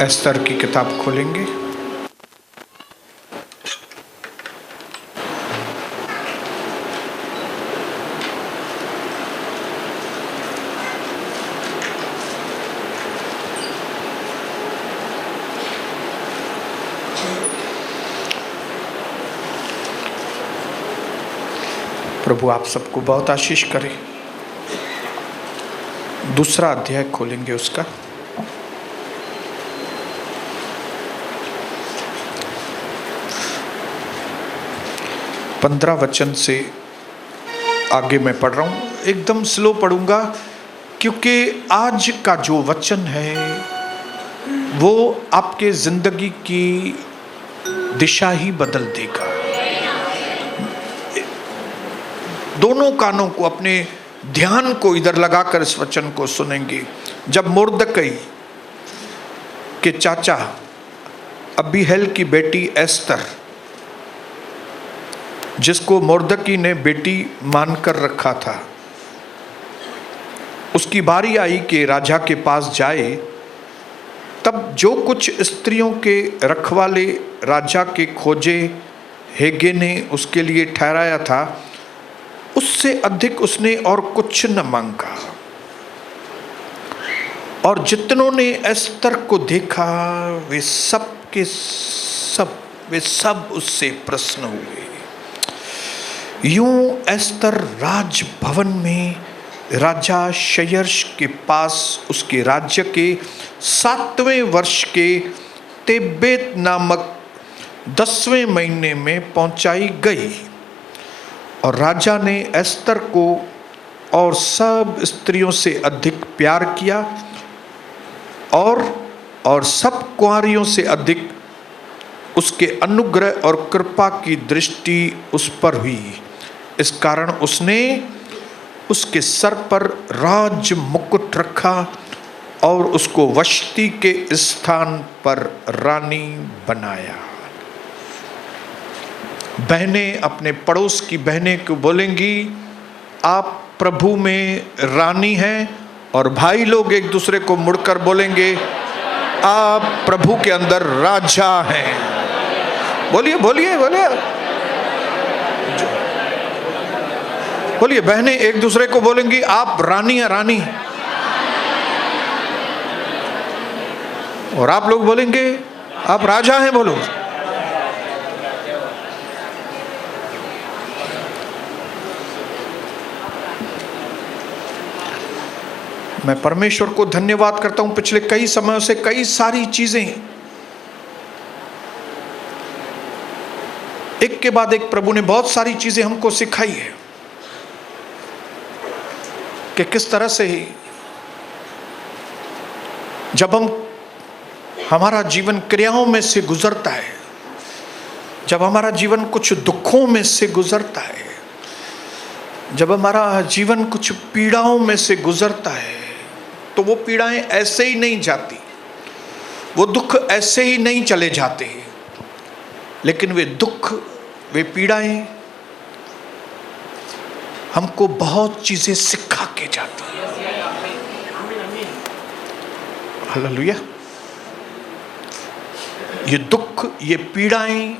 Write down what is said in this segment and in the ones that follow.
एस्तर की किताब खोलेंगे। प्रभु आप सबको बहुत आशीष करे। दूसरा अध्याय खोलेंगे उसका। पंद्रह वचन से आगे मैं पढ़ रहा हूँ, एकदम स्लो पढ़ूंगा क्योंकि आज का जो वचन है वो आपके जिंदगी की दिशा ही बदल देगा। दोनों कानों को, अपने ध्यान को इधर लगाकर इस वचन को सुनेंगे। जब मुर्दकई के चाचा अबीहैल की बेटी एस्तर, जिसको मुर्दकी ने बेटी मानकर रखा था, उसकी बारी आई कि राजा के पास जाए, तब जो कुछ स्त्रियों के रखवाले राजा के खोजे हेगे ने उसके लिए ठहराया था, उससे अधिक उसने और कुछ न मांगा। और जितनों ने एस्तर को देखा वे सब उससे प्रसन्न हुए। यूं एस्तर राजभवन में राजा शयर्श के पास उसके राज्य के 7वें वर्ष के तेबेत नामक 10वें महीने में पहुंचाई गई। और राजा ने एस्तर को और सब स्त्रियों से अधिक प्यार किया और सब कुंवारियों से अधिक उसके अनुग्रह और कृपा की दृष्टि उस पर हुई। इस कारण उसने उसके सर पर राज मुकुट रखा और उसको वष्टि के स्थान पर रानी बनाया। बहनें अपने पड़ोस की बहनें को बोलेंगी आप प्रभु में रानी हैं, और भाई लोग एक दूसरे को मुड़कर बोलेंगे आप प्रभु के अंदर राजा हैं। बोलिए बोलिए बोलिए बोलिए। बहनें एक दूसरे को बोलेंगी आप रानी हैं, रानी। और आप लोग बोलेंगे आप राजा हैं। बोलो। मैं परमेश्वर को धन्यवाद करता हूं, पिछले कई समयों से कई सारी चीजें एक के बाद एक प्रभु ने बहुत सारी चीजें हमको सिखाई है कि किस तरह से जब हमारा जीवन क्रियाओं में से गुजरता है, जब हमारा जीवन कुछ दुखों में से गुजरता है, जब हमारा जीवन कुछ पीड़ाओं में से गुजरता है, तो वो पीड़ाएं ऐसे ही नहीं जाती, वो दुख ऐसे ही नहीं चले जाते, लेकिन वे दुख, वे पीड़ाएं हमको बहुत चीजें सिखा के जाती हैं। हालेलुया। ये दुख, ये पीड़ाएं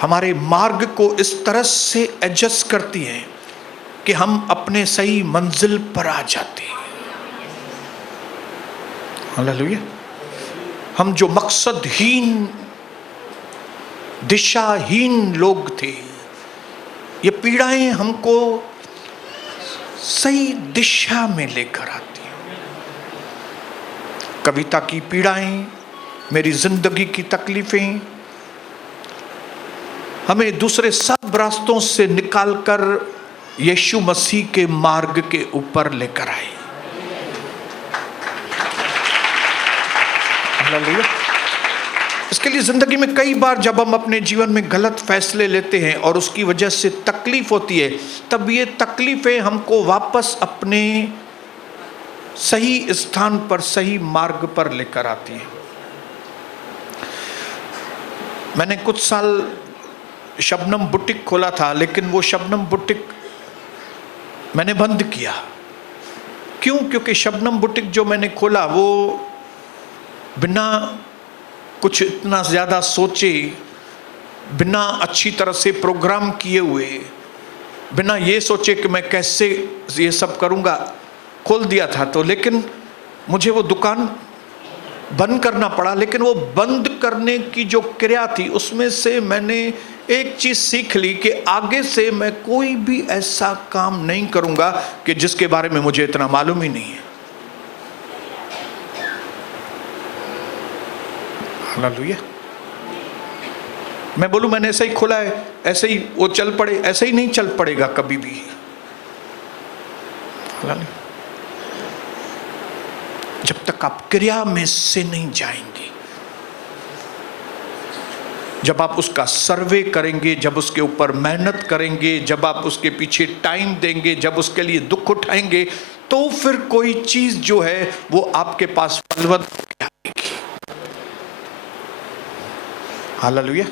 हमारे मार्ग को इस तरह से एडजस्ट करती हैं कि हम अपने सही मंजिल पर आ जाते हैं। हालेलुया। हम जो मकसदहीन, दिशाहीन लोग थे, ये पीड़ाएं हमको सही दिशा में लेकर आती हैं। कविता की पीड़ाएं, मेरी जिंदगी की तकलीफें हमें दूसरे सब रास्तों से निकालकर यीशु मसीह के मार्ग के ऊपर लेकर आई। हालेलुया। इसके लिए जिंदगी में कई बार जब हम अपने जीवन में गलत फैसले लेते हैं और उसकी वजह से तकलीफ होती है, तब ये तकलीफें हमको वापस अपने सही स्थान पर, सही मार्ग पर लेकर आती हैं। मैंने कुछ साल शबनम बुटीक खोला था, लेकिन वो शबनम बुटीक मैंने बंद किया। क्यों? क्योंकि शबनम बुटीक जो मैंने खोला वो बिना कुछ इतना ज़्यादा सोचे, बिना अच्छी तरह से प्रोग्राम किए हुए, बिना ये सोचे कि मैं कैसे ये सब करूँगा, खोल दिया था। तो लेकिन मुझे वो दुकान बंद करना पड़ा। लेकिन वो बंद करने की जो क्रिया थी, उसमें से मैंने एक चीज़ सीख ली कि आगे से मैं कोई भी ऐसा काम नहीं करूँगा कि जिसके बारे में मुझे इतना मालूम ही नहीं है। हालेलुया। मैं बोलूं मैंने ऐसे ही खोला है, ऐसे ही वो चल पड़े, ऐसे ही नहीं चल पड़ेगा कभी भी। जब तक आप क्रिया में से नहीं जाएंगे, जब आप उसका सर्वे करेंगे, जब उसके ऊपर मेहनत करेंगे, जब आप उसके पीछे टाइम देंगे, जब उसके लिए दुख उठाएंगे, तो फिर कोई चीज जो है वो आपके पास फलवत आएगी। Hallelujah.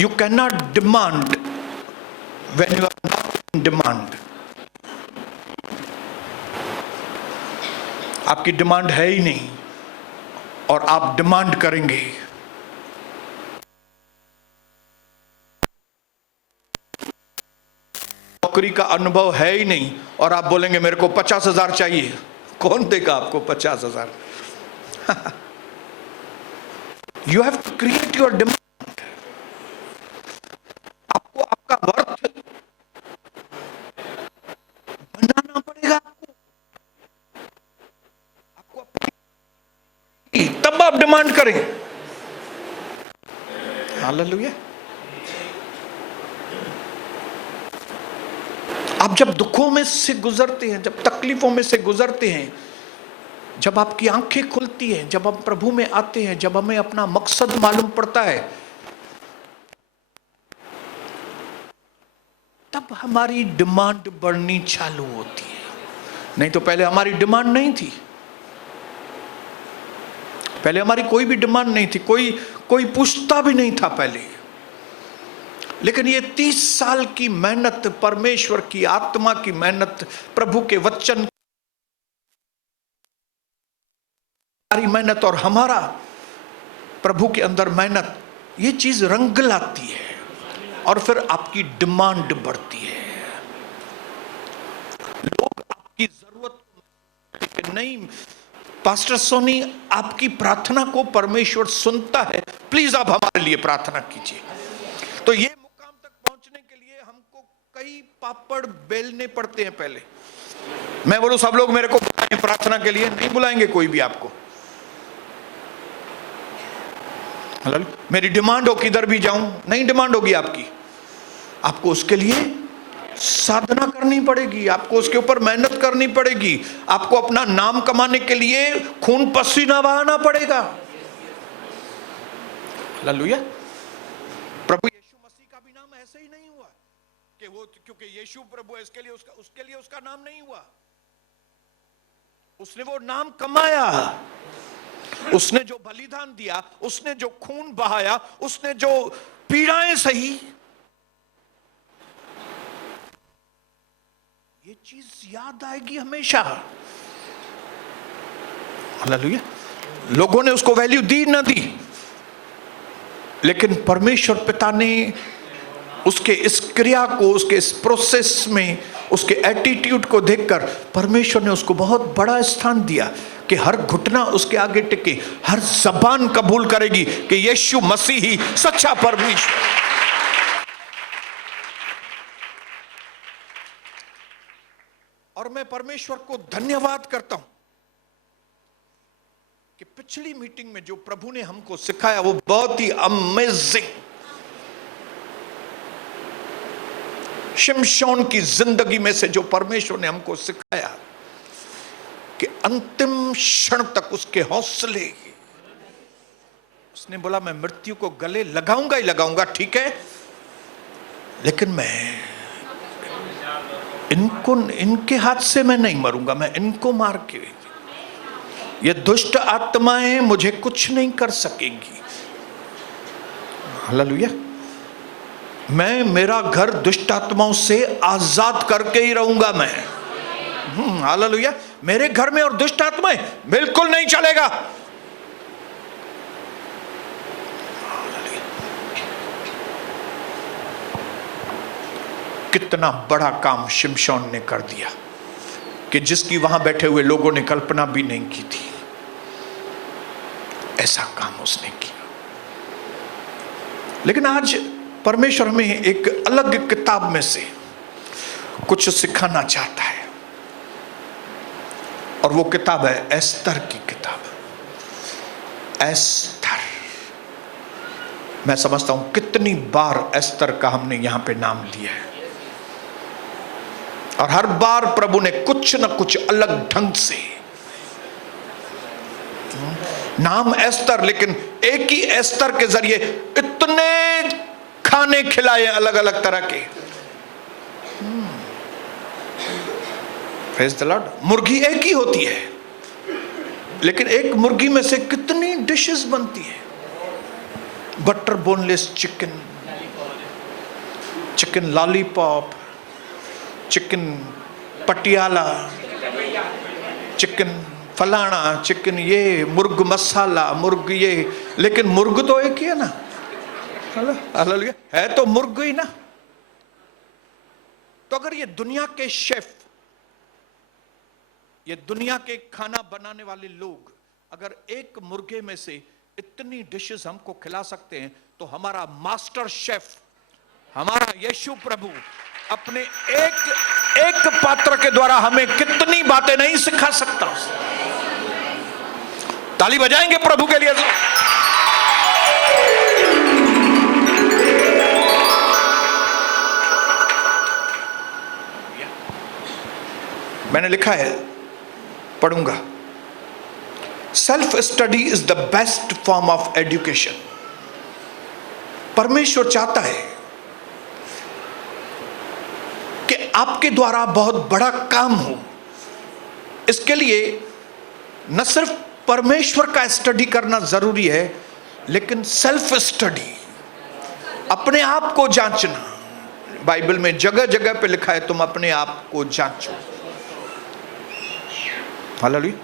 You cannot demand when you are not in demand. आपकी डिमांड है ही नहीं और आप डिमांड करेंगे। नौकरी का अनुभव है ही नहीं और आप बोलेंगे मेरे को 50,000 चाहिए। कौन देगा आपको 50,000? You have to create your demand. आपको आपका वर्थ बनाना पड़ेगा। आपको तब आप डिमांड करें। हालेलुया। आप जब दुखों में से गुजरते हैं, जब तकलीफों में से गुजरते हैं, जब आपकी आंखें खुलती हैं, जब हम प्रभु में आते हैं, जब हमें अपना मकसद मालूम पड़ता है, तब हमारी डिमांड बढ़नी चालू होती है। नहीं तो पहले हमारी डिमांड नहीं थी। पहले हमारी कोई भी डिमांड नहीं थी, कोई पूछता भी नहीं था पहले। लेकिन ये 30 साल की मेहनत, परमेश्वर की आत्मा की मेहनत, प्रभु के वचन हमारी मेहनत और हमारा प्रभु के अंदर मेहनत, ये चीज रंग लाती है और फिर आपकी डिमांड बढ़ती है। लोग आपकी जरूरत नहीं, पास्टर सोनी आपकी प्रार्थना को परमेश्वर सुनता है, प्लीज आप हमारे लिए प्रार्थना कीजिए। तो ये मुकाम तक पहुंचने के लिए हमको कई पापड़ बेलने पड़ते हैं पहले। मैं बोलूं सब लोग मेरे को बुलाएं प्रार्थना के लिए, नहीं बुलाएंगे कोई भी आपको। मेरी डिमांड हो किधर भी जाऊं, नहीं डिमांड होगी आपकी। आपको उसके लिए साधना करनी पड़ेगी, आपको उसके ऊपर मेहनत करनी पड़ेगी, आपको अपना नाम कमाने के लिए खून पसीना बहाना पड़ेगा। हालेलुया। प्रभु यीशु मसीह का भी नाम ऐसे ही नहीं हुआ कि वो क्योंकि यीशु प्रभु है इसके लिए उसका नाम नहीं हुआ। उसने वो नाम कमाया, उसने जो बलिदान दिया, उसने जो खून बहाया, उसने जो पीड़ाएं सही, ये चीज याद आएगी हमेशा। हालेलुया। लोगों ने उसको वैल्यू दी ना दी, लेकिन परमेश्वर पिता ने उसके इस क्रिया को, उसके इस प्रोसेस में, उसके एटीट्यूड को देखकर परमेश्वर ने उसको बहुत बड़ा स्थान दिया कि हर घुटना उसके आगे टिके, हर जबान कबूल करेगी कि यीशु मसीह ही सच्चा परमेश्वर। और मैं परमेश्वर को धन्यवाद करता हूं कि पिछली मीटिंग में जो प्रभु ने हमको सिखाया वो बहुत ही अमेजिंग। शिमशोन की जिंदगी में से जो परमेश्वर ने हमको सिखाया कि अंतिम क्षण तक उसके हौसले, उसने बोला मैं मृत्यु को गले लगाऊंगा ही लगाऊंगा, ठीक है, लेकिन मैं इनके हाथ से मैं नहीं मरूंगा, मैं इनको मार के, ये दुष्ट आत्माएं मुझे कुछ नहीं कर सकेंगी। हालेलुया। मैं मेरा घर दुष्ट आत्माओं से आजाद करके ही रहूंगा मैं। हालेलुया। मेरे घर में और दुष्ट आत्माएं, बिल्कुल नहीं चलेगा। कितना बड़ा काम शिमशोन ने कर दिया कि जिसकी वहां बैठे हुए लोगों ने कल्पना भी नहीं की थी। ऐसा काम उसने किया। लेकिन आज परमेश्वर हमें एक अलग किताब में से कुछ सिखाना चाहता है, और वो किताब है एस्तर की किताब। एस्तर, मैं समझता हूं कितनी बार एस्तर का हमने यहां पे नाम लिया है, और हर बार प्रभु ने कुछ न कुछ अलग ढंग से नाम एस्तर, लेकिन एक ही एस्तर के जरिए इतने खाने खिलाए अलग अलग तरह के। Praise the Lord. मुर्गी एक ही होती है, लेकिन एक मुर्गी में से कितनी डिशेस बनती है। Butter boneless chicken, chicken lollipop, chicken Patiala, chicken फलाना, चिकन ये, मुर्ग मसाला, मुर्ग ये, लेकिन मुर्ग तो एक ही है ना। हालेलुया, है तो मुर्ग ही ना। तो अगर ये दुनिया के शेफ, ये दुनिया के खाना बनाने वाले लोग अगर एक मुर्गे में से इतनी डिशेस हमको खिला सकते हैं, तो हमारा मास्टर शेफ, हमारा यीशु प्रभु अपने एक पात्र के द्वारा हमें कितनी बातें नहीं सिखा सकता। ताली बजाएंगे प्रभु के लिए। मैंने लिखा है, पढ़ूंगा। Self study is the best form of education. परमेश्वर चाहता है कि आपके द्वारा बहुत बड़ा काम हो। इसके लिए न सिर्फ परमेश्वर का स्टडी करना जरूरी है, लेकिन सेल्फ स्टडी, अपने आप को जांचना। बाइबल में जगह जगह पे लिखा है, तुम अपने आप को जांचो। हालेलुया।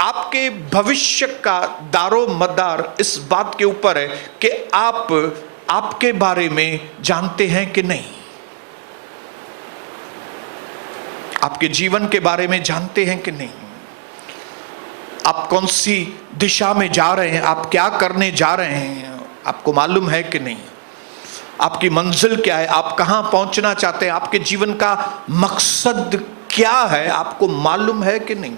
आपके भविष्य का दारो मदार इस बात के ऊपर है कि आप आपके बारे में जानते हैं कि नहीं। आपके जीवन के बारे में जानते हैं कि नहीं। आप कौन सी दिशा में जा रहे हैं, आप क्या करने जा रहे हैं, आपको मालूम है कि नहीं। आपकी मंजिल क्या है, आप कहां पहुंचना चाहते हैं, आपके जीवन का मकसद क्या है, आपको मालूम है कि नहीं।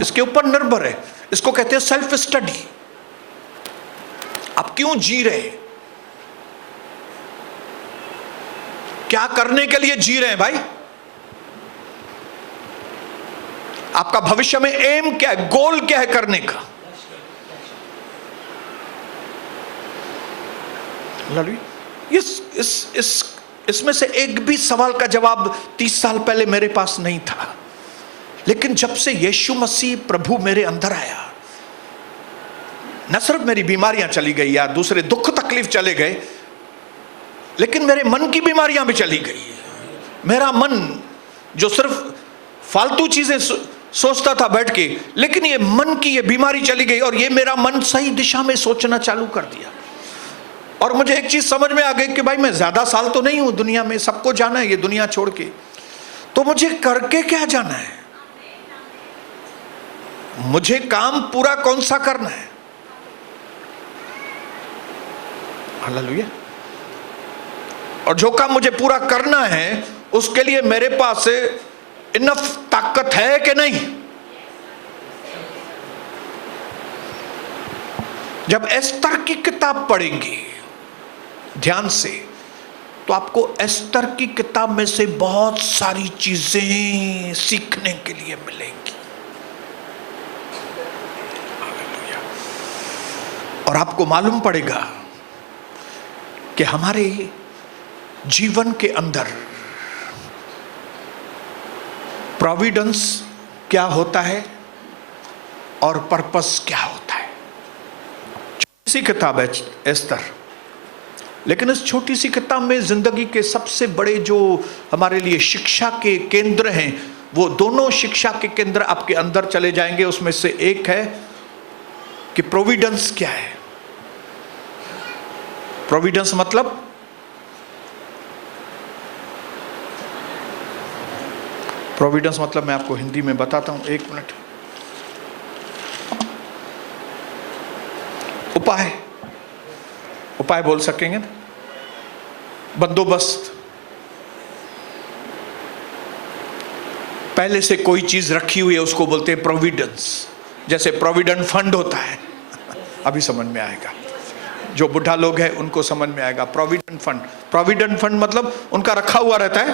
इसके ऊपर निर्भर है। इसको कहते हैं सेल्फ स्टडी। आप क्यों जी रहे हैं, क्या करने के लिए जी रहे हैं भाई। आपका भविष्य में एम क्या है, गोल क्या है करने का। इसमें से एक भी सवाल का जवाब 30 साल पहले मेरे पास नहीं था, लेकिन जब से यीशु मसीह प्रभु मेरे अंदर आया, न सिर्फ मेरी बीमारियां चली गई या दूसरे दुख तकलीफ चले गए, लेकिन मेरे मन की बीमारियां भी चली गई। मेरा मन जो सिर्फ फालतू चीजें सोचता था बैठ के, लेकिन ये मन की ये बीमारी चली गई और ये मेरा मन सही दिशा में सोचना चालू कर दिया। और मुझे एक चीज समझ में आ गई कि भाई मैं ज्यादा साल तो नहीं हूं दुनिया में, सबको जाना है ये दुनिया छोड़ के, तो मुझे करके क्या जाना है, मुझे काम पूरा कौन सा करना है। हालेलुया। और जो काम मुझे पूरा करना है उसके लिए मेरे पास इनफ ताकत है कि नहीं। जब एस्तर की किताब पढ़ेंगे ध्यान से, तो आपको एस्तर की किताब में से बहुत सारी चीजें सीखने के लिए मिलेंगी। और आपको मालूम पड़ेगा कि हमारे जीवन के अंदर प्रोविडेंस क्या होता है और पर्पस क्या होता है। छोटी सी किताब है एस्तर, लेकिन इस छोटी सी किताब में जिंदगी के सबसे बड़े जो हमारे लिए शिक्षा के केंद्र हैं वो दोनों शिक्षा के केंद्र आपके अंदर चले जाएंगे। उसमें से एक है कि प्रोविडेंस क्या है। प्रोविडेंस मतलब मैं आपको हिंदी में बताता हूं, एक मिनट। उपाय बोल सकेंगे ना? बंदोबस्त। पहले से कोई चीज रखी हुई है उसको बोलते हैं प्रोविडेंस। जैसे प्रोविडेंट फंड होता है, अभी समझ में आएगा, जो बुढ़ा लोग हैं उनको समझ में आएगा। प्रोविडेंट फंड मतलब उनका रखा हुआ रहता है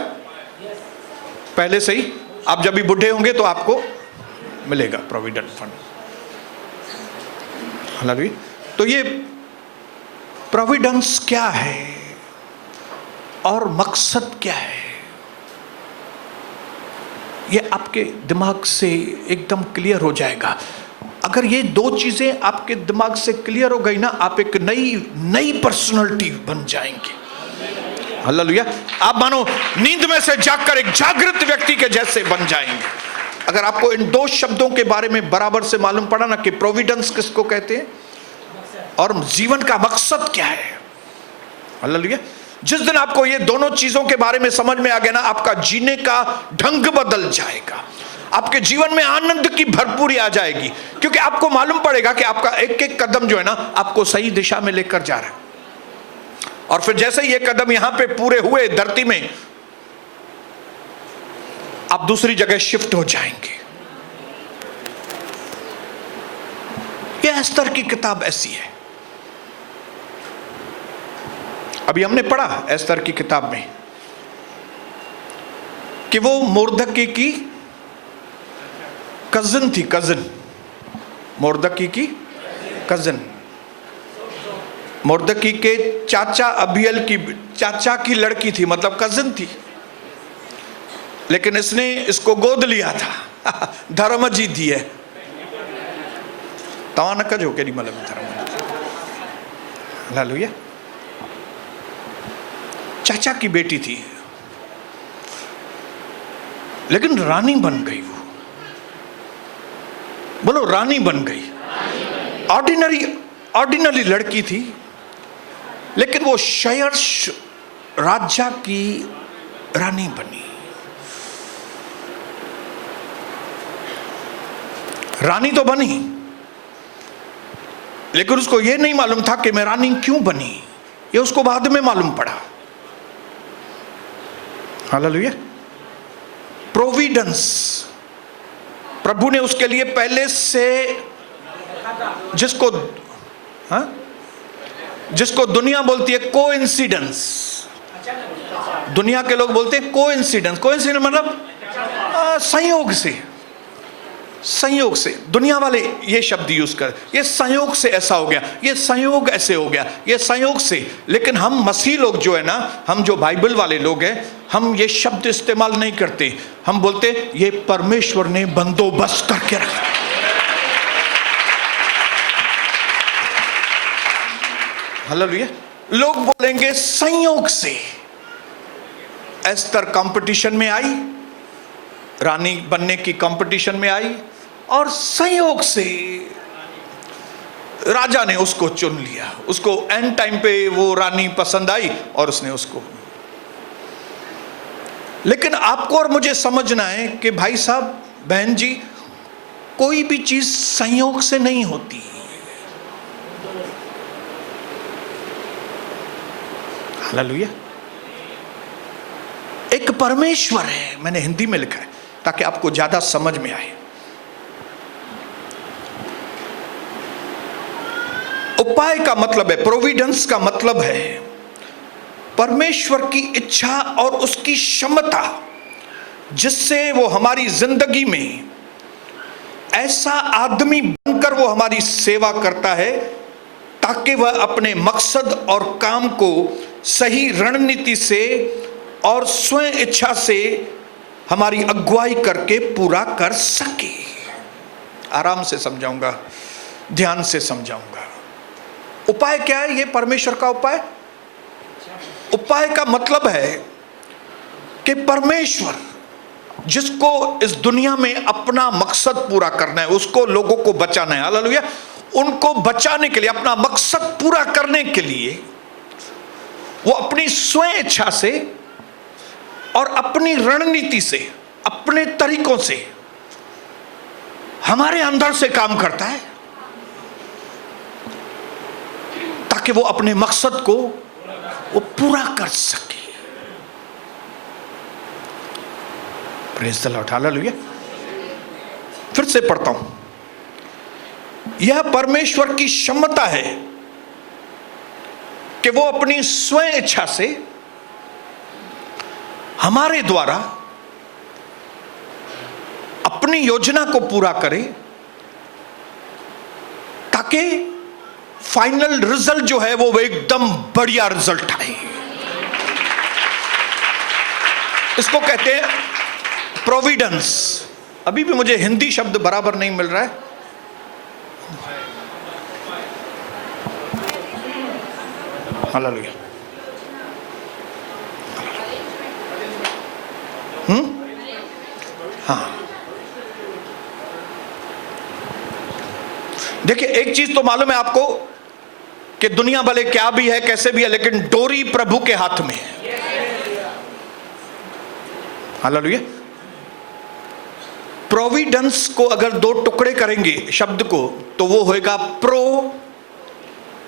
पहले से ही, आप जब भी बुढ़े होंगे तो आपको मिलेगा प्रोविडेंट फंड। हालांकि तो ये प्रोविडेंस क्या है और मकसद क्या है, ये आपके दिमाग से एकदम क्लियर हो जाएगा। अगर ये दो चीजें आपके दिमाग से क्लियर हो गई ना, आप एक नई पर्सनालिटी बन जाएंगे। हालेलुया। आप मानो नींद में से जागकर एक जागृत व्यक्ति के जैसे बन जाएंगे। अगर आपको इन दो शब्दों के बारे में बराबर से मालूम पड़ा ना कि प्रोविडेंस किसको कहते हैं और जीवन का मकसद क्या है। हालेलुया। जिस दिन आपको ये दोनों चीजों के बारे में समझ में आ गया ना, आपका जीने का ढंग बदल जाएगा। आपके जीवन में आनंद की भरपूरी आ जाएगी, क्योंकि आपको मालूम पड़ेगा कि आपका एक एक कदम जो है ना आपको सही दिशा में लेकर जा रहा है। और फिर जैसे ये कदम यहां पे पूरे हुए धरती में, आप दूसरी जगह शिफ्ट हो जाएंगे। ये एस्तर की किताब ऐसी है। अभी हमने पढ़ा एस्तर की किताब में कि वो मोर्दकी की कजिन थी, मोर्दकी की कजिन, मोर्दकी के चाचा अबियल की चाचा की लड़की थी, मतलब कजिन थी। लेकिन इसने इसको गोद लिया था। धर्म जी दी है तवा न कजो केडी मतलब धर्म। हालेलुया। चाचा की बेटी थी, लेकिन रानी बन गई। वो बोलो रानी बन गई। ऑर्डिनरी लड़की थी, लेकिन वो शयर्श राजा की रानी बनी। रानी तो बनी, लेकिन उसको यह नहीं मालूम था कि मैं रानी क्यों बनी। ये उसको बाद में मालूम पड़ा। हालेलुया। प्रोविडेंस, प्रभु ने उसके लिए पहले से जिसको दुनिया बोलती है कोइंसिडेंस, दुनिया के लोग बोलते हैं कोइंसिडेंस मतलब संयोग से दुनिया वाले ये शब्द यूज कर, ये संयोग से ऐसा हो गया, ये संयोग ऐसे हो गया, ये संयोग से। लेकिन हम मसीह लोग जो है ना, हम जो बाइबल वाले लोग हैं, हम ये शब्द इस्तेमाल नहीं करते। हम बोलते ये परमेश्वर ने बंदोबस्त करके रखा। हालेलुया। लोग बोलेंगे संयोग से। एस्तर कंपटीशन में आई, रानी बनने की कंपटीशन में आई, और संयोग से राजा ने उसको चुन लिया। उसको एंड टाइम पे वो रानी पसंद आई और उसने उसको। लेकिन आपको और मुझे समझना है कि भाई साहब, बहन जी, कोई भी चीज संयोग से नहीं होती। हालेलुया। एक परमेश्वर है, मैंने हिंदी में लिखा है ताकि आपको ज्यादा समझ में आए। उपाय का मतलब है, प्रोविडेंस का मतलब है परमेश्वर की इच्छा और उसकी क्षमता, जिससे वो हमारी जिंदगी में ऐसा आदमी बनकर वो हमारी सेवा करता है ताकि वह अपने मकसद और काम को सही रणनीति से और स्वयं इच्छा से हमारी अगुवाई करके पूरा कर सके। आराम से समझाऊंगा, ध्यान से समझाऊंगा। उपाय क्या है? ये परमेश्वर का उपाय का मतलब है कि परमेश्वर जिसको इस दुनिया में अपना मकसद पूरा करना है, उसको लोगों को बचाना है, हालेलुया, उनको बचाने के लिए, अपना मकसद पूरा करने के लिए वो अपनी स्वयं इच्छा से और अपनी रणनीति से, अपने तरीकों से हमारे अंदर से काम करता है ताकि वो अपने मकसद को वो पूरा कर सके। Praise the Lord, hallelujah. फिर से पढ़ता हूं, यह परमेश्वर की क्षमता है कि वो अपनी स्वयं इच्छा से हमारे द्वारा अपनी योजना को पूरा करे ताकि फाइनल रिजल्ट जो है वो एकदम बढ़िया रिजल्ट आए। इसको कहते हैं प्रोविडेंस। अभी भी मुझे हिंदी शब्द बराबर नहीं मिल रहा है, हालेलुया। हाँ, देखिए एक चीज तो मालूम है आपको कि दुनिया भले क्या भी है, कैसे भी है, लेकिन डोरी प्रभु के हाथ में है, हालेलुया। प्रोविडेंस को अगर दो टुकड़े करेंगे शब्द को तो वो होएगा प्रो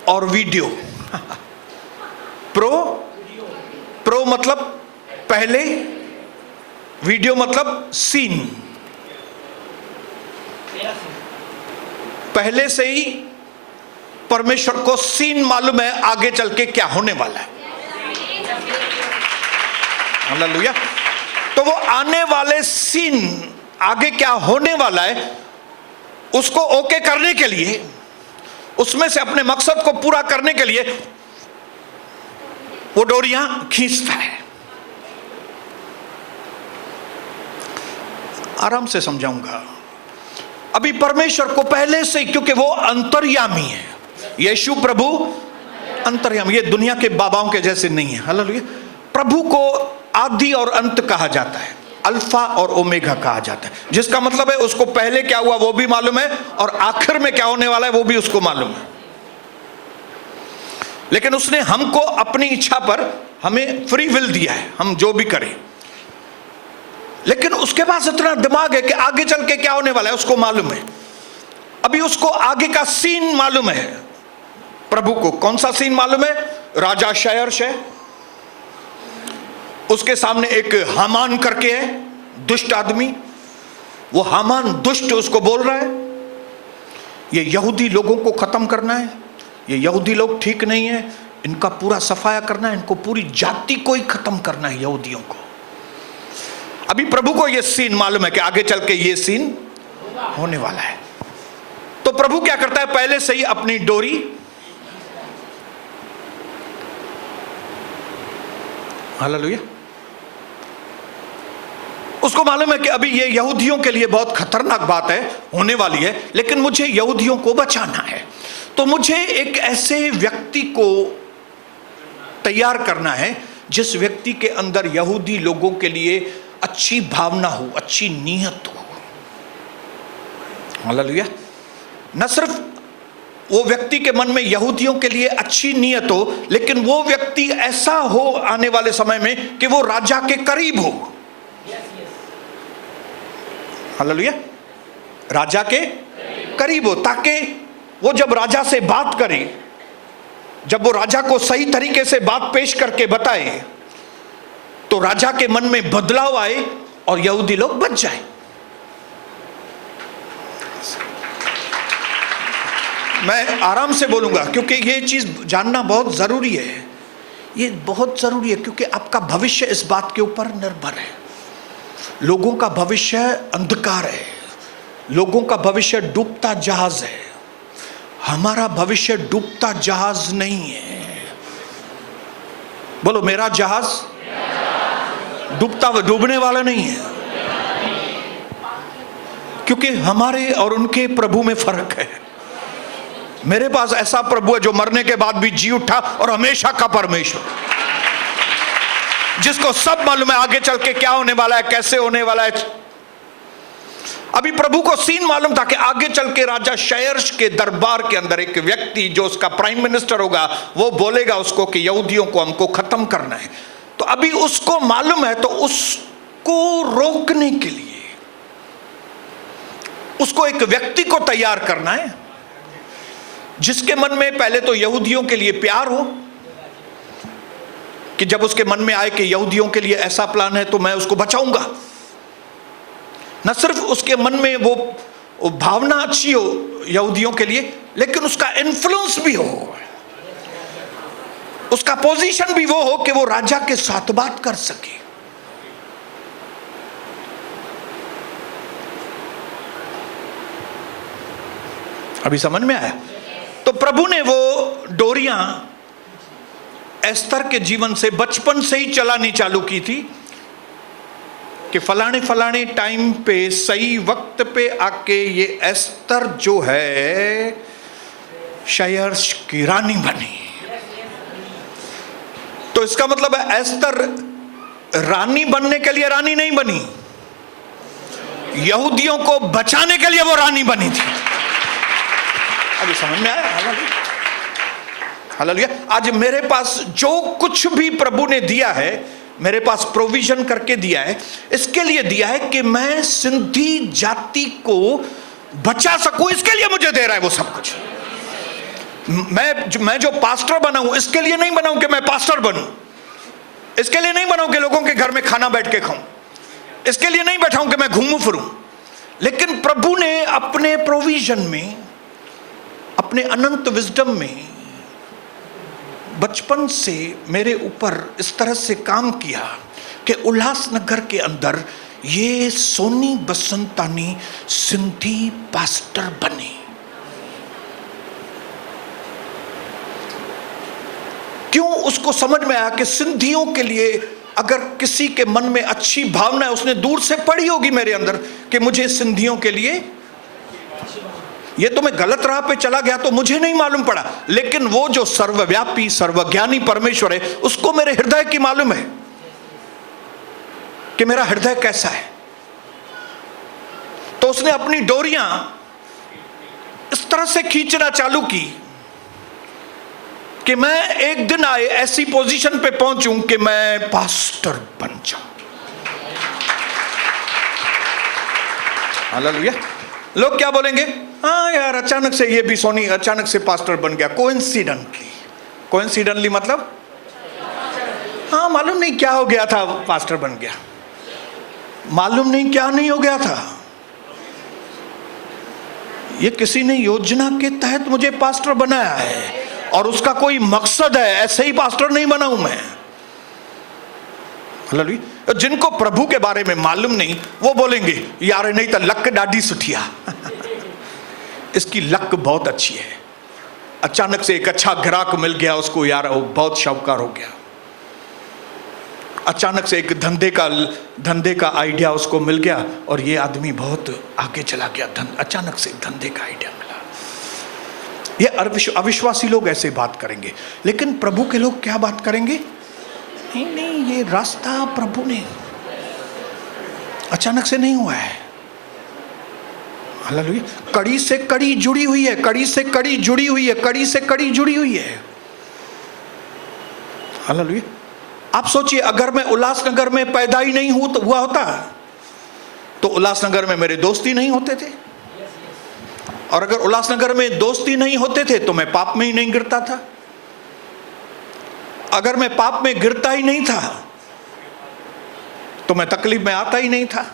और वीडियो। प्रो मतलब पहले, वीडियो मतलब सीन। पहले से ही परमेश्वर को सीन मालूम है आगे चल के क्या होने वाला है, हालेलुया। तो वो आने वाले सीन, आगे क्या होने वाला है, उसको ओके करने के लिए, उसमें से अपने मकसद को पूरा करने के लिए वो डोरियां खींचता है। आराम से समझाऊंगा। अभी परमेश्वर को पहले से, क्योंकि वो अंतर्यामी है, यीशु प्रभु अंतर्यामी, ये दुनिया के बाबाओं के जैसे नहीं है, हालेलुया। प्रभु को आदि और अंत कहा जाता है, अल्फा और ओमेगा कहा जाता है, जिसका मतलब है उसको पहले क्या हुआ वो भी मालूम है और आखिर में क्या होने वाला है वो भी उसको मालूम है। लेकिन उसने हमको अपनी इच्छा पर हमें फ्री विल दिया है, हम जो भी करें, लेकिन उसके पास इतना दिमाग है कि आगे चल के क्या होने वाला है उसको मालूम है। अभी उसको आगे का सीन मालूम है। प्रभु को कौन सा सीन मालूम है? राजा शयर्श है, उसके सामने एक हामान करके है, दुष्ट आदमी। वो हामान दुष्ट उसको बोल रहा है ये यहूदी लोगों को खत्म करना है, ये यहूदी लोग ठीक नहीं है, इनका पूरा सफाया करना है, इनको पूरी जाति को ही खत्म करना है, यहूदियों को। अभी प्रभु को ये सीन मालूम है कि आगे चल के ये सीन होने वाला है। तो प्रभु क्या करता है? पहले से ही अपनी डोरी, हालेलुया, उसको मालूम है कि अभी ये यहूदियों के लिए बहुत खतरनाक बात है, होने वाली है, लेकिन मुझे यहूदियों को बचाना है। तो मुझे एक ऐसे व्यक्ति को तैयार करना है जिस व्यक्ति के अंदर यहूदी लोगों के लिए अच्छी भावना हो, अच्छी नीयत हो, हालेलुया। न सिर्फ वो व्यक्ति के मन में यहूदियों के लिए अच्छी नीयत हो, लेकिन वो व्यक्ति ऐसा हो आने वाले समय में कि वो राजा के करीब हो, हालेलुया, राजा के करीब हो, ताकि वो जब राजा से बात करे, जब वो राजा को सही तरीके से बात पेश करके बताए, तो राजा के मन में बदलाव आए और यहूदी लोग बच जाए। मैं आराम से बोलूंगा क्योंकि ये चीज जानना बहुत जरूरी है, ये बहुत जरूरी है, क्योंकि आपका भविष्य इस बात के ऊपर निर्भर है। लोगों का भविष्य अंधकार है, लोगों का भविष्य डूबता जहाज है, हमारा भविष्य डूबता जहाज नहीं है। बोलो, मेरा जहाज डूबने वाला नहीं है, क्योंकि हमारे और उनके प्रभु में फर्क है। मेरे पास ऐसा प्रभु है जो मरने के बाद भी जी उठा और हमेशा का परमेश्वर। जिसको सब मालूम है आगे चल के क्या होने वाला है, कैसे होने वाला है। अभी प्रभु को सीन मालूम था कि आगे चल के राजा शयर्श के दरबार के अंदर एक व्यक्ति जो उसका प्राइम मिनिस्टर होगा, वो बोलेगा उसको कि यहूदियों को हमको खत्म करना है। तो अभी उसको मालूम है, तो उसको रोकने के लिए उसको एक व्यक्ति को तैयार करना है जिसके मन में पहले तो यहूदियों के लिए प्यार हो, कि जब उसके मन में आए कि यहूदियों के लिए ऐसा प्लान है तो मैं उसको बचाऊंगा। न सिर्फ उसके मन में वो भावना अच्छी हो यहूदियों के लिए, लेकिन उसका इन्फ्लुएंस भी हो, उसका पोजीशन भी वो हो कि वो राजा के साथ बात कर सके। अभी समझ में आया? तो प्रभु ने वो डोरियां एस्तर के जीवन से बचपन से ही चलानी चालू की थी कि फलाने फलाने टाइम पे सही वक्त पे आके ये एस्तर जो है शयर्श की रानी बनी। तो इसका मतलब है एस्तर रानी बनने के लिए रानी नहीं बनी, यहूदियों को बचाने के लिए वो रानी बनी थी। अभी समझ में आया? हालेलुया। आज मेरे पास जो कुछ भी प्रभु ने दिया है, मेरे पास प्रोविजन करके दिया है, इसके लिए दिया है कि मैं सिंधी जाति को बचा सकूं, इसके लिए मुझे दे रहा है वो सब कुछ। मैं जो पास्टर बना हूं, इसके लिए नहीं बना हूं कि मैं पास्टर बनूं, इसके लिए नहीं बना हूं कि लोगों के घर में खाना बैठ के खाऊं, इसके लिए नहीं बैठा हूं कि मैं घूमूं फिरूं। लेकिन प्रभु ने अपने प्रोविजन में, अपने अनंत विजडम में बचपन से मेरे ऊपर इस तरह से काम किया कि उल्लासनगर के अंदर ये सोनी बसंतानी सिंधी पास्टर बनी। क्यों? उसको समझ में आया कि सिंधियों के लिए अगर किसी के मन में अच्छी भावना है, उसने दूर से पढ़ी होगी मेरे अंदर कि मुझे सिंधियों के लिए, ये तो मैं गलत राह पे चला गया तो मुझे नहीं मालूम पड़ा, लेकिन वो जो सर्वव्यापी सर्वज्ञानी परमेश्वर है उसको मेरे हृदय की मालूम है कि मेरा हृदय कैसा है। तो उसने अपनी डोरियां इस तरह से खींचना चालू की कि मैं एक दिन आए ऐसी पोजीशन पे पहुंचूं कि मैं पास्टर बन जाऊं। हालेलुया। लोग क्या बोलेंगे? हाँ यार, अचानक से ये भी सोनी अचानक से पास्टर बन गया, कोइंसिडेंटली मतलब हाँ, मालूम नहीं क्या हो गया था, पास्टर बन गया। मालूम नहीं क्या नहीं हो गया था, ये किसी ने योजना के तहत मुझे पास्टर बनाया है और उसका कोई मकसद है, ऐसे ही पास्टर नहीं बना हूं मैं। जिनको प्रभु के बारे में मालूम नहीं, वो बोलेंगे यार नहीं तो लक डाडी सुठिया इसकी लक बहुत अच्छी है, अचानक से एक अच्छा ग्राहक मिल गया उसको, यार वो बहुत शाहूकार हो गया। अचानक से एक धंधे का आइडिया उसको मिल गया और ये आदमी बहुत आगे चला गया, अचानक से धंधे का आइडिया मिला। ये अविश्वासी लोग ऐसे बात करेंगे, लेकिन प्रभु के लोग क्या बात करेंगे? नहीं, ये रास्ता प्रभु ने, अचानक से नहीं हुआ है। हालेलुया। कड़ी से कड़ी जुड़ी हुई है, कड़ी से कड़ी जुड़ी हुई है, कड़ी से कड़ी जुड़ी हुई है। हालेलुया। आप सोचिए, अगर मैं उल्लासनगर में पैदा ही नहीं हुआ होता तो उल्लासनगर में मेरे दोस्त ही नहीं होते थे, और अगर उल्लासनगर में दोस्ती नहीं होते थे तो मैं पाप में ही नहीं गिरता था। अगर मैं पाप में गिरता ही नहीं था तो मैं तकलीफ में आता ही नहीं था।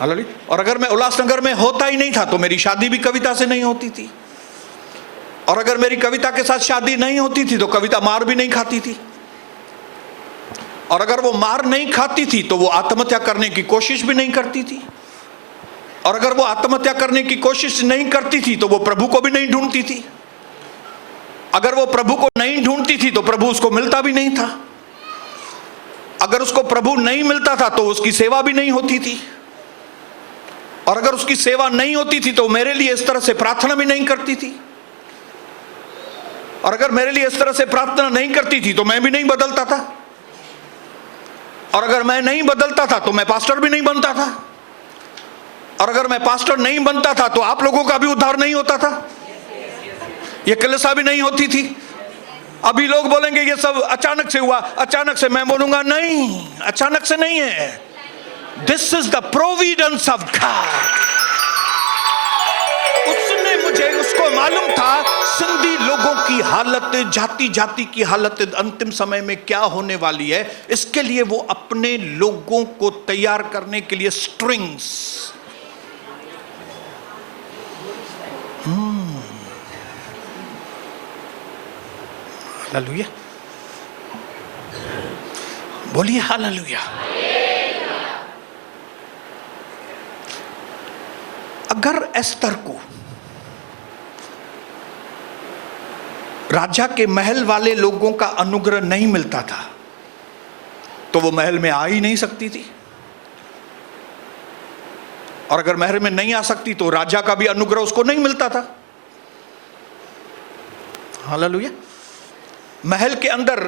और अगर मैं उल्लासनगर में होता ही नहीं था तो मेरी शादी भी कविता से नहीं होती थी, और अगर मेरी कविता के साथ शादी नहीं होती थी तो कविता मार भी नहीं खाती थी, और अगर वो मार नहीं खाती थी तो वो आत्महत्या करने की कोशिश भी नहीं करती थी, और अगर वो आत्महत्या करने की कोशिश नहीं करती थी तो वो प्रभु को भी नहीं ढूंढती थी। अगर वो प्रभु को नहीं ढूंढती थी तो प्रभु उसको मिलता भी नहीं था। अगर उसको प्रभु नहीं मिलता था तो उसकी सेवा भी नहीं होती थी, और अगर उसकी सेवा नहीं होती थी तो मेरे लिए इस तरह से प्रार्थना भी नहीं करती थी, और अगर मेरे लिए इस तरह से प्रार्थना नहीं करती थी तो मैं भी नहीं बदलता था। और अगर मैं नहीं बदलता था तो मैं पास्टर भी नहीं बनता था, और अगर मैं पास्टर नहीं बनता था तो आप लोगों का भी उद्धार नहीं होता था, ये कलीसिया भी नहीं होती थी। अभी लोग बोलेंगे ये सब अचानक से हुआ, अचानक से। मैं बोलूंगा नहीं, अचानक से नहीं है। This is the providence of God. उसने मुझे, उसको मालूम था सिंधी लोगों की हालत, जाति जाति की हालत अंतिम समय में क्या होने वाली है। इसके लिए वो अपने लोगों को तैयार करने के लिए स्ट्रिंग्स, हालेलुया, बोलिए हालेलुया। अगर एस्तर को राजा के महल वाले लोगों का अनुग्रह नहीं मिलता था तो वो महल में आ ही नहीं सकती थी, और अगर महल में नहीं आ सकती तो राजा का भी अनुग्रह उसको नहीं मिलता था। हालेलुया। महल के अंदर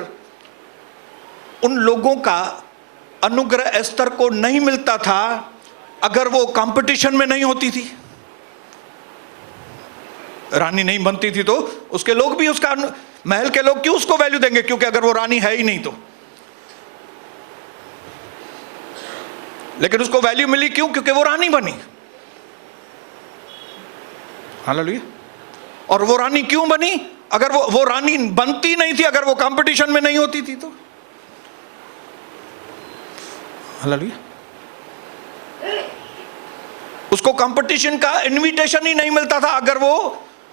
उन लोगों का अनुग्रह एस्तर को नहीं मिलता था अगर वो कंपटीशन में नहीं होती थी, रानी नहीं बनती थी तो उसके लोग भी उसका, महल के लोग क्यों उसको वैल्यू देंगे, क्योंकि अगर वो रानी है ही नहीं तो। लेकिन उसको वैल्यू मिली क्यों, क्योंकि वो रानी बनी। हालेलुया। और वो रानी क्यों बनी, अगर वो रानी बनती नहीं थी, अगर वो कंपटीशन में नहीं होती थी तो। हालेलुया। उसको कंपटीशन का इनविटेशन ही नहीं मिलता था अगर वो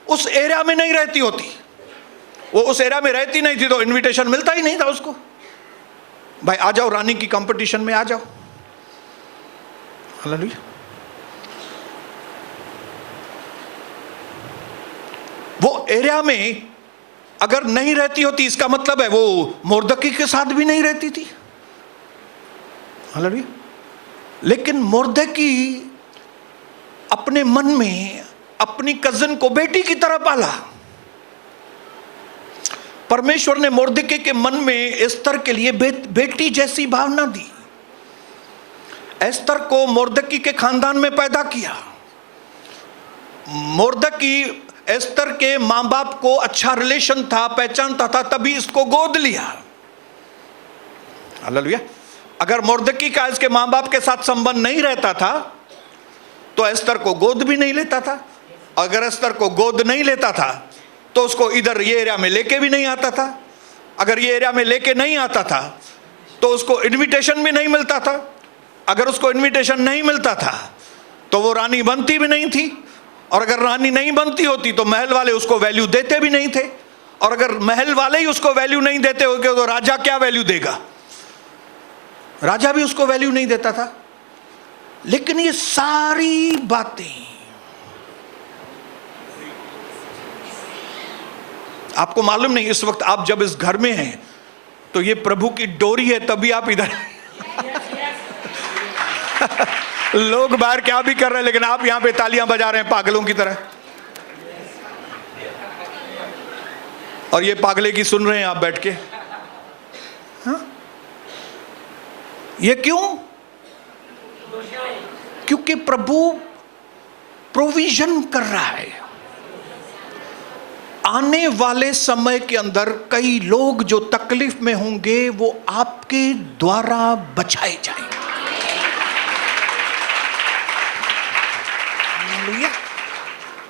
उस एरिया में नहीं रहती होती। वो उस एरिया में रहती नहीं थी तो इनविटेशन मिलता ही नहीं था उसको, भाई आ जाओ रानी की कंपटीशन में आ जाओ। हालेलुया। वो एरिया में अगर नहीं रहती होती, इसका मतलब है वो मोर्दकी के साथ भी नहीं रहती थी। हालेलुया। लेकिन मोर्दकी अपने मन में अपनी कजिन को बेटी की तरह पाला। परमेश्वर ने मोर्दकी के मन में एस्तर के लिए बेटी जैसी भावना दी। एस्तर को मोर्दकी के खानदान में पैदा किया। मोर्दकी एस्तर के मां बाप को अच्छा रिलेशन था, पहचानता था, तभी इसको गोद लिया। हालेलुया। अगर मोर्दकी का इसके मां बाप के साथ संबंध नहीं रहता था तो एस्तर को गोद भी नहीं लेता था। अगर एस्तर को गोद नहीं लेता था तो उसको इधर ये एरिया में लेके भी नहीं आता था। अगर ये एरिया में लेके नहीं आता था तो उसको इनविटेशन भी नहीं मिलता था। अगर उसको इनविटेशन नहीं मिलता था तो वो रानी बनती भी नहीं थी, और अगर रानी नहीं बनती होती तो महल वाले उसको वैल्यू देते भी नहीं थे, और अगर महल वाले ही उसको वैल्यू नहीं देते होंगे तो राजा क्या वैल्यू देगा, राजा भी उसको वैल्यू नहीं देता था। लेकिन ये सारी बातें आपको मालूम नहीं, इस वक्त आप जब इस घर में हैं तो ये प्रभु की डोरी है, तभी आप इधर लोग बाहर क्या भी कर रहे हैं लेकिन आप यहां पे तालियां बजा रहे हैं पागलों की तरह, और ये पागले की सुन रहे हैं आप बैठ के। हाँ? ये क्यों? क्योंकि प्रभु प्रोविजन कर रहा है। आने वाले समय के अंदर कई लोग जो तकलीफ में होंगे वो आपके द्वारा बचाए जाएंगे।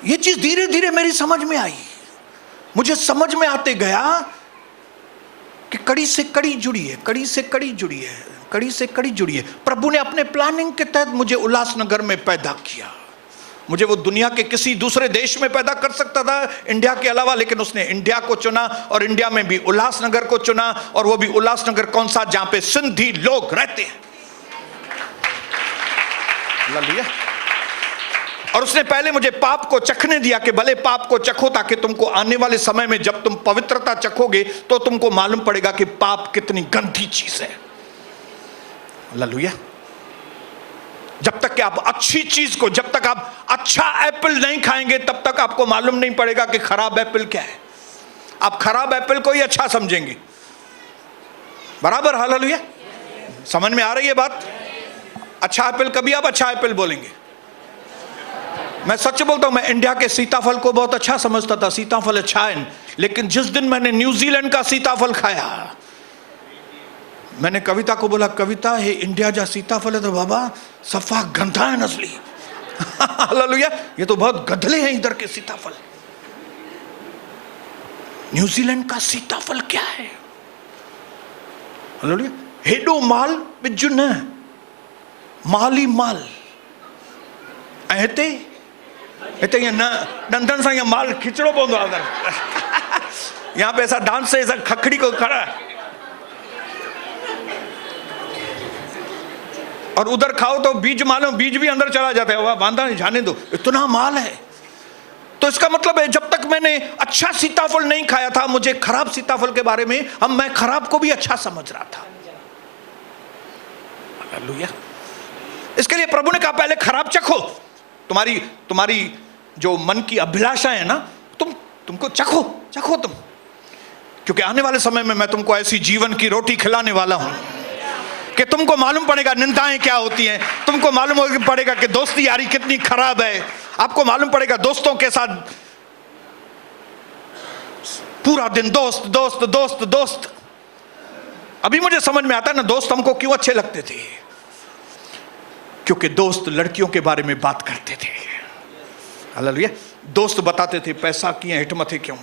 ये चीज धीरे धीरे मेरी समझ में आई। मुझे समझ में आते गया कि कड़ी से कड़ी जुड़ी है, कड़ी से कड़ी जुड़ी है, कड़ी से कड़ी जुड़ी है। प्रभु ने अपने प्लानिंग के तहत मुझे उल्लासनगर में पैदा किया। मुझे वो दुनिया के किसी दूसरे देश में पैदा कर सकता था इंडिया के अलावा, लेकिन उसने इंडिया को चुना, और इंडिया में भी उल्लासनगर को चुना, और वो भी उल्लासनगर कौन सा, जहां पे सिंधी लोग रहते हैं। हालेलुया। और उसने पहले मुझे पाप को चखने दिया कि भले पाप को चखो, ताकि तुमको आने वाले समय में जब तुम पवित्रता चखोगे तो तुमको मालूम पड़ेगा कि पाप कितनी गंदी चीज है। हालेलुया। जब तक कि आप अच्छी चीज को, जब तक आप अच्छा एप्पल नहीं खाएंगे तब तक आपको मालूम नहीं पड़ेगा कि खराब एप्पल क्या है। आप खराब एप्पल को ही अच्छा समझेंगे, बराबर। हालेलुया। समझ में आ रही है बात? अच्छा एप्पल, कभी आप अच्छा एप्पल बोलेंगे? मैं सच बोलता हूं, मैं इंडिया के सीताफल को बहुत अच्छा समझता था, सीताफल अच्छा है, लेकिन जिस दिन मैंने न्यूजीलैंड का सीताफल खाया, मैंने कविता को बोला, कविता हे इंडिया जा सीताफल है तो बाबा सफा गंधा है नस्ली। हालेलुया, ये तो बहुत गधले हैं इधर के सीताफल। न्यूजीलैंड का सीताफल क्या है? हालेलुया, हेडो माल बिजु न माली माल ऐते हिते नंदन सा माल खिचड़ो पवंदो आहे उधर। यहाँ पे ऐसा डांस है, ऐसा खखड़ी को खड़ा है, और उधर खाओ तो बीज मालूम, बीज भी अंदर चला जाता है, वह बांधा नहीं, जाने दो, इतना माल है। तो इसका मतलब है जब तक मैंने अच्छा सीताफल नहीं खाया था, मुझे खराब सीताफल के बारे में मैं खराब को भी अच्छा समझ रहा था। हालेलुया। इसके लिए प्रभु ने कहा पहले खराब चखो, तुम्हारी जो मन की अभिलाषा है ना, तुमको चखो तुम, क्योंकि आने वाले समय में मैं तुमको ऐसी जीवन की रोटी खिलाने वाला हूं कि तुमको मालूम पड़ेगा निंदाएं क्या होती हैं, तुमको मालूम पड़ेगा कि दोस्ती यारी कितनी खराब है, आपको मालूम पड़ेगा दोस्तों के साथ पूरा दिन दोस्त दोस्त दोस्त दोस्त। अभी मुझे समझ में आता है ना दोस्त हमको क्यों अच्छे लगते थे, क्योंकि दोस्त लड़कियों के बारे में बात करते थे। हालेलुया। दोस्त बताते थे पैसा किए हिट मथे क्यों।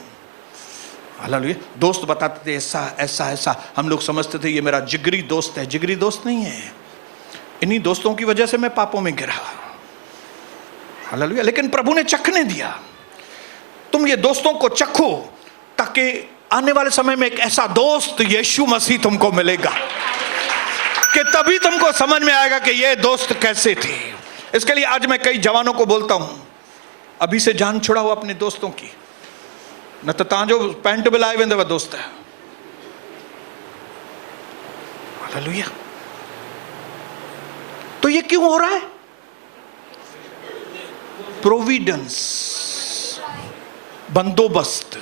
हालेलुया। दोस्त बताते थे ऐसा ऐसा ऐसा, हम लोग समझते थे ये मेरा जिगरी दोस्त है। जिगरी दोस्त नहीं है, इन्हीं दोस्तों की वजह से मैं पापों में गिरा। हालेलुया। लेकिन प्रभु ने चखने दिया, तुम ये दोस्तों को चखो, ताकि आने वाले समय में एक ऐसा दोस्त यीशु मसीह तुमको मिलेगा कि तभी तुमको समझ में आएगा कि ये दोस्त कैसे थे। इसके लिए आज मैं कई जवानों को बोलता हूं, अभी से जान छुड़ाओ अपने दोस्तों की, न तो तांजो पैंट बिलाए वेंदव दोस्त है। हालेलुया। तो ये क्यों हो रहा है? प्रोविडेंस, बंदोबस्त,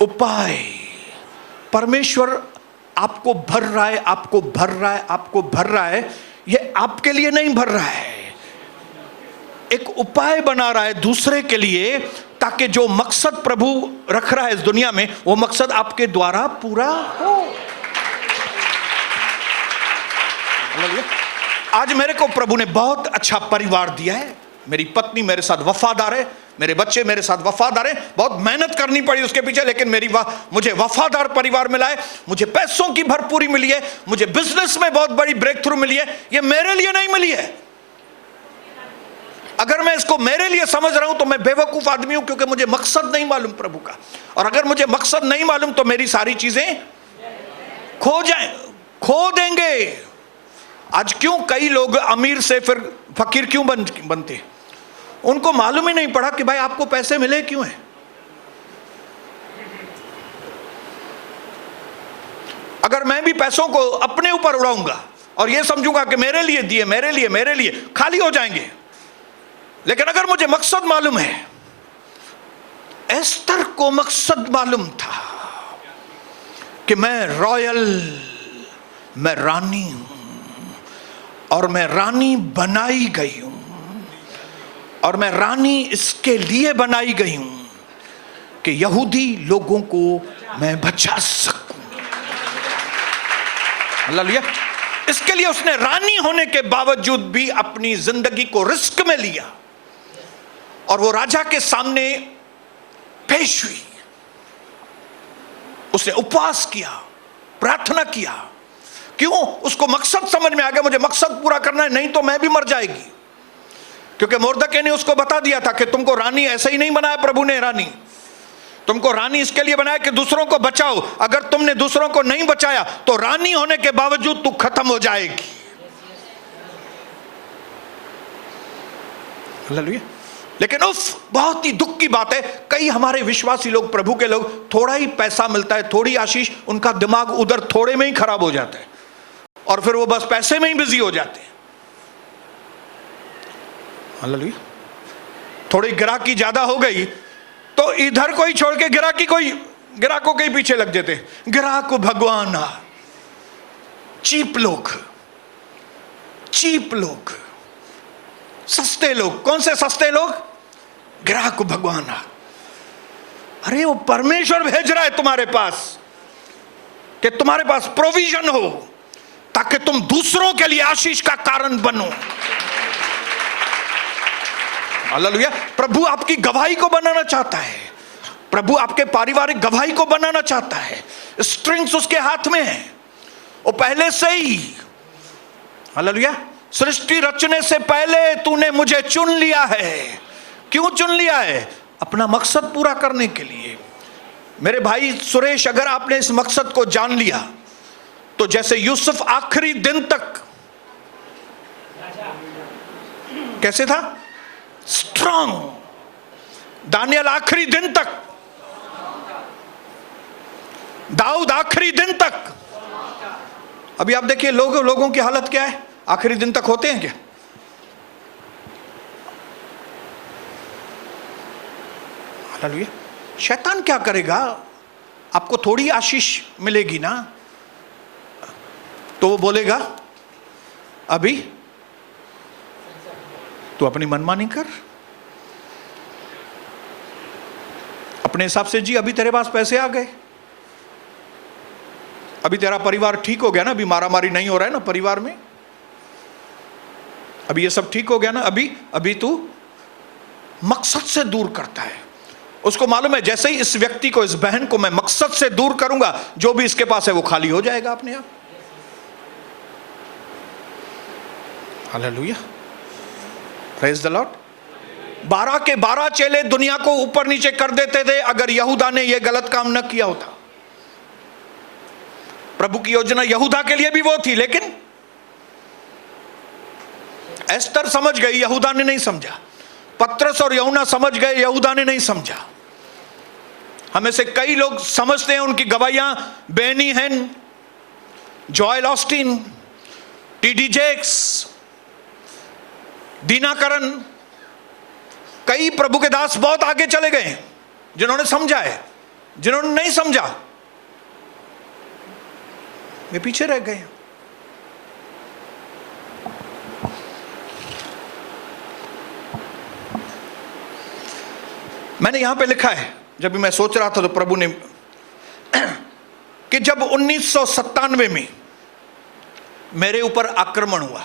उपाय। परमेश्वर आपको भर रहा है, आपको भर रहा है, आपको भर रहा है। ये आपके लिए नहीं भर रहा है, एक उपाय बना रहा है दूसरे के लिए, ताकि जो मकसद प्रभु रख रहा है इस दुनिया में, वो मकसद आपके द्वारा पूरा हो। आज मेरे को प्रभु ने बहुत अच्छा परिवार दिया है, मेरी पत्नी मेरे साथ वफादार है, मेरे बच्चे मेरे साथ वफादार है। बहुत मेहनत करनी पड़ी उसके पीछे, लेकिन मुझे वफादार परिवार मिला है। मुझे पैसों की भरपूरी मिली है, मुझे बिजनेस में बहुत बड़ी ब्रेक थ्रू मिली है। ये मेरे लिए नहीं मिली है। अगर मैं इसको मेरे लिए समझ रहा हूं तो मैं बेवकूफ आदमी हूं, क्योंकि मुझे मकसद नहीं मालूम प्रभु का। और अगर मुझे मकसद नहीं मालूम तो मेरी सारी चीजें खो देंगे। आज क्यों कई लोग अमीर से फिर फकीर क्यों बनते? उनको मालूम ही नहीं पड़ा कि भाई आपको पैसे मिले क्यों हैं। अगर मैं भी पैसों को अपने ऊपर उड़ाऊंगा और ये समझूंगा कि मेरे लिए दिए, मेरे लिए, खाली हो जाएंगे। लेकिन अगर मुझे मकसद मालूम है, एस्तर को मकसद मालूम था कि मैं रॉयल, मैं रानी हूं, और मैं रानी बनाई गई हूं, और मैं रानी इसके लिए बनाई गई हूं कि यहूदी लोगों को मैं बचा सकूं। हालेलुया। इसके लिए उसने रानी होने के बावजूद भी अपनी जिंदगी को रिस्क में लिया, और वो राजा के सामने पेश हुई। उसने उपवास किया, प्रार्थना किया। क्यों? उसको मकसद समझ में आ गया, मुझे मकसद पूरा करना है, नहीं तो मैं भी मर जाएगी। क्योंकि मोर्दकै ने उसको बता दिया था कि तुमको रानी ऐसे ही नहीं बनाया प्रभु ने रानी, तुमको रानी इसके लिए बनाया कि दूसरों को बचाओ। अगर तुमने दूसरों को नहीं बचाया तो रानी होने के बावजूद तू खत्म हो जाएगी। हालेलुया। लेकिन उफ, बहुत ही दुख की बात है, कई हमारे विश्वासी लोग, प्रभु के लोग, थोड़ा ही पैसा मिलता है, थोड़ी आशीष, उनका दिमाग उधर थोड़े में ही खराब हो जाता है, और फिर वो बस पैसे में ही बिजी हो जाते हैं। हालेलुया। थोड़ी गिराकी ज्यादा हो गई तो इधर कोई छोड़ के ग्राहकों के पीछे लग जाते। ग्राहक भगवान चीप लोग, चीप लोग, सस्ते लोग। कौन से सस्ते लोग? ग्राहक भगवान। अरे वो परमेश्वर भेज रहा है तुम्हारे पास कि तुम्हारे पास प्रोविजन हो ताकि तुम दूसरों के लिए आशीष का कारण बनो। हालेलुया। प्रभु आपकी गवाही को बनाना चाहता है, प्रभु आपके पारिवारिक गवाही को बनाना चाहता है। स्ट्रिंग्स उसके हाथ में है, वो पहले से ही, हालेलुया, सृष्टि रचने से पहले तूने मुझे चुन लिया है। क्यों चुन लिया है? अपना मकसद पूरा करने के लिए। मेरे भाई सुरेश, अगर आपने इस मकसद को जान लिया तो जैसे यूसुफ आखिरी दिन तक कैसे था? स्ट्रांग। दानियल आखिरी दिन तक, दाऊद आखिरी दिन तक। अभी आप देखिए लोगों की हालत क्या है, आखिरी दिन तक होते हैं क्या? हालेलुया। शैतान क्या करेगा? आपको थोड़ी आशीष मिलेगी ना, तो वो बोलेगा अभी तू अपनी मनमानी कर, अपने हिसाब से जी। अभी तेरे पास पैसे आ गए, अभी तेरा परिवार ठीक हो गया ना, अभी मारामारी नहीं हो रहा है ना परिवार में, अभी ये सब ठीक हो गया ना, अभी तू मकसद से दूर करता है। उसको मालूम है जैसे ही इस व्यक्ति को, इस बहन को मैं मकसद से दूर करूंगा, जो भी इसके पास है वो खाली हो जाएगा अपने आप। Hallelujah, praise the Lord. 12 के 12 चेले दुनिया को ऊपर नीचे कर देते थे अगर यहूदा ने यह गलत काम न किया होता। प्रभु की योजना यहूदा के लिए भी वो थी, लेकिन एस्तर समझ गई, यहूदा ने नहीं समझा। पत्रस और यूहन्ना समझ गए, यहूदा ने नहीं समझा। हमें से कई लोग समझते हैं, उनकी गवाहियां बेनी हेन, जॉयल ऑस्टिन, टी.डी. जेक्स, दीनाकरण, कई प्रभु के दास बहुत आगे चले गए जिन्होंने समझा है। जिन्होंने नहीं समझा वे पीछे रह गए। मैंने यहां पे लिखा है, जब भी मैं सोच रहा था तो प्रभु ने कि जब 1997 में मेरे ऊपर आक्रमण हुआ,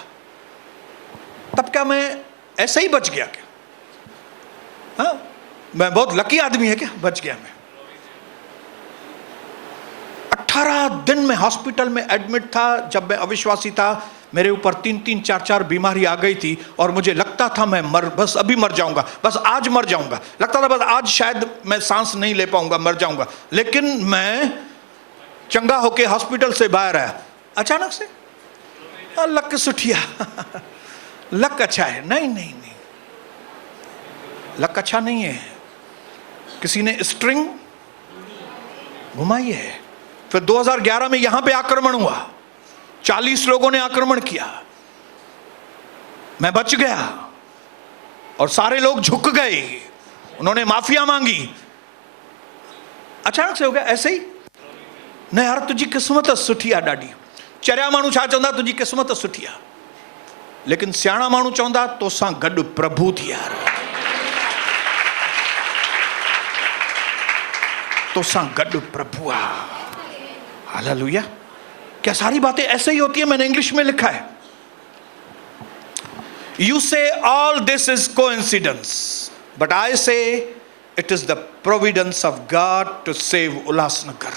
तब क्या मैं ऐसे ही बच गया क्या? हाँ, मैं बहुत लकी आदमी है क्या बच गया मैं? 18 दिन में हॉस्पिटल में एडमिट था। जब मैं अविश्वासी था, मेरे ऊपर 3-3, 4-4 बीमारी आ गई थी और मुझे लगता था मैं बस अभी मर जाऊंगा, बस आज मर जाऊंगा। लगता था बस आज शायद मैं सांस नहीं ले पाऊंगा, मर जाऊंगा। लेकिन मैं चंगा होके हॉस्पिटल से बाहर आया अचानक से। लक सुठिया लक अच्छा है? नहीं नहीं नहीं, लक अच्छा नहीं है। किसी ने स्ट्रिंग घुमाई है। फिर 2011 में यहां पे आक्रमण हुआ, 40 लोगों ने आक्रमण किया, मैं बच गया और सारे लोग झुक गए, उन्होंने माफिया मांगी। अचानक से हो गया ऐसे ही। न यार तुझी किस्मत सुठी आहे ॾाढी। चरिया माण्हू छा चवंदा? तुझी किस्मत सुठी आहे। लेकिन सियाणा माण्हू चवंदा तोसां गॾु प्रभु थी यार, तोसां गॾु प्रभु आ। हालेलुया। क्या सारी बातें ऐसे ही होती है? मैंने इंग्लिश में लिखा है, you say all this is coincidence but I say it is the providence of God to save Ulhasnagar.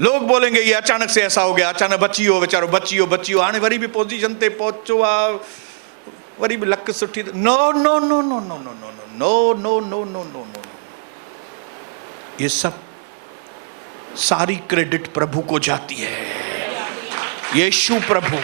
लोग बोलेंगे ये अचानक से ऐसा हो गया, अचानक बची हो वीचारो, बची हो हाणे वरी भी पोजीशन ते पहुचो आ, वरी भी लक सुठी। No no no no no no no no no no no no no, ये सब सारी क्रेडिट प्रभु को जाती है। यीशु प्रभु,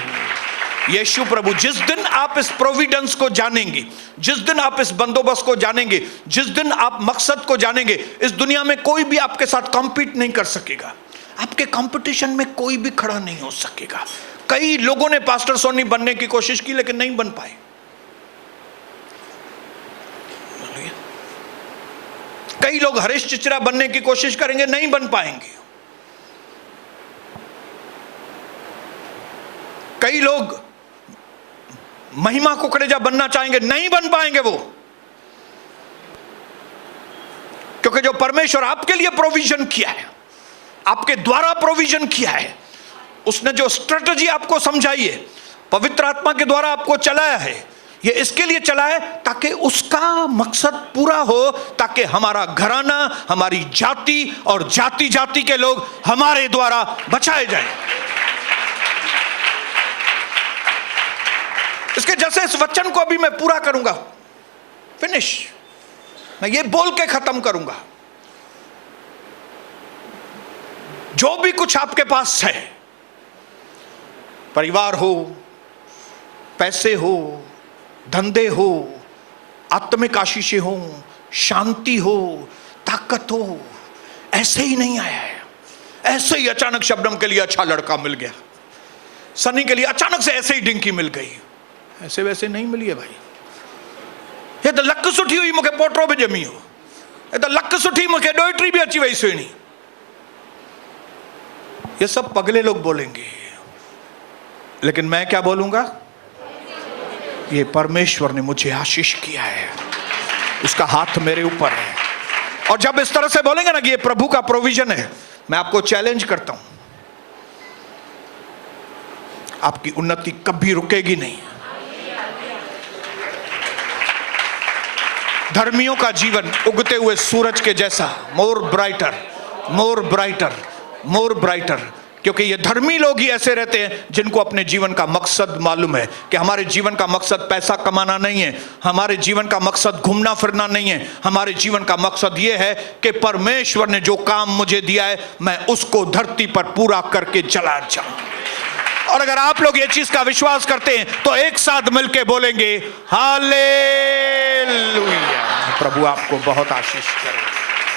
यीशु प्रभु। जिस दिन आप इस प्रोविडेंस को जानेंगे, जिस दिन आप इस बंदोबस्त को जानेंगे, जिस दिन आप मकसद को जानेंगे, इस दुनिया में कोई भी आपके साथ कॉम्पीट नहीं कर सकेगा। आपके कंपटीशन में कोई भी खड़ा नहीं हो सकेगा। कई लोगों ने पास्टर सोनी बनने की कोशिश की लेकिन नहीं बन पाए। कई लोग हरीश चिचरा बनने की कोशिश करेंगे, नहीं बन पाएंगे। कई लोग महिमा कुकरेजा बनना चाहेंगे, नहीं बन पाएंगे वो, क्योंकि जो परमेश्वर आपके लिए प्रोविजन किया है, आपके द्वारा प्रोविजन किया है, उसने जो स्ट्रेटजी आपको समझाई है, पवित्र आत्मा के द्वारा आपको चलाया है, ये इसके लिए चलाया ताकि उसका मकसद पूरा हो, ताकि हमारा घराना, हमारी जाति और जाति जाति के लोग हमारे द्वारा बचाए जाएं। इसके जैसे इस वचन को अभी मैं पूरा करूंगा, फिनिश, मैं ये बोल के खत्म करूंगा, जो भी कुछ आपके पास है, परिवार हो, पैसे हो, धंधे हो, आत्मिक आशीषें हो, शांति हो, ताकत हो, ऐसे ही नहीं आया है। ऐसे ही अचानक शबनम के लिए अच्छा लड़का मिल गया, सनी के लिए अचानक से ऐसे ही डिंकी मिल गई, ऐसे वैसे नहीं मिली है भाई। ये तो लक सुठी हुई, मुझे पोटरो भी जमी हो, ये तो लक सुठी, मुझे डोइटरी भी अच्छी वही सुनी। ये सब पगले लोग बोलेंगे, लेकिन मैं क्या बोलूंगा? ये परमेश्वर ने मुझे आशीष किया है, उसका हाथ मेरे ऊपर है। और जब इस तरह से बोलेंगे ना कि ये प्रभु का प्रोविजन है, मैं आपको चैलेंज करता हूं, आपकी उन्नति कभी रुकेगी नहीं। धर्मियों का जीवन उगते हुए सूरज के जैसा, मोर ब्राइटर, मोर ब्राइटर, मोर ब्राइटर, क्योंकि ये धर्मी लोग ही ऐसे रहते हैं जिनको अपने जीवन का मकसद मालूम है कि हमारे जीवन का मकसद पैसा कमाना नहीं है, हमारे जीवन का मकसद घूमना फिरना नहीं है, हमारे जीवन का मकसद ये है कि परमेश्वर ने जो काम मुझे दिया है मैं उसको धरती पर पूरा करके चला जाऊं। और अगर आप लोग ये चीज का विश्वास करते हैं तो एक साथ मिलके बोलेंगे हालेलुया। प्रभु आपको बहुत आशीष करे।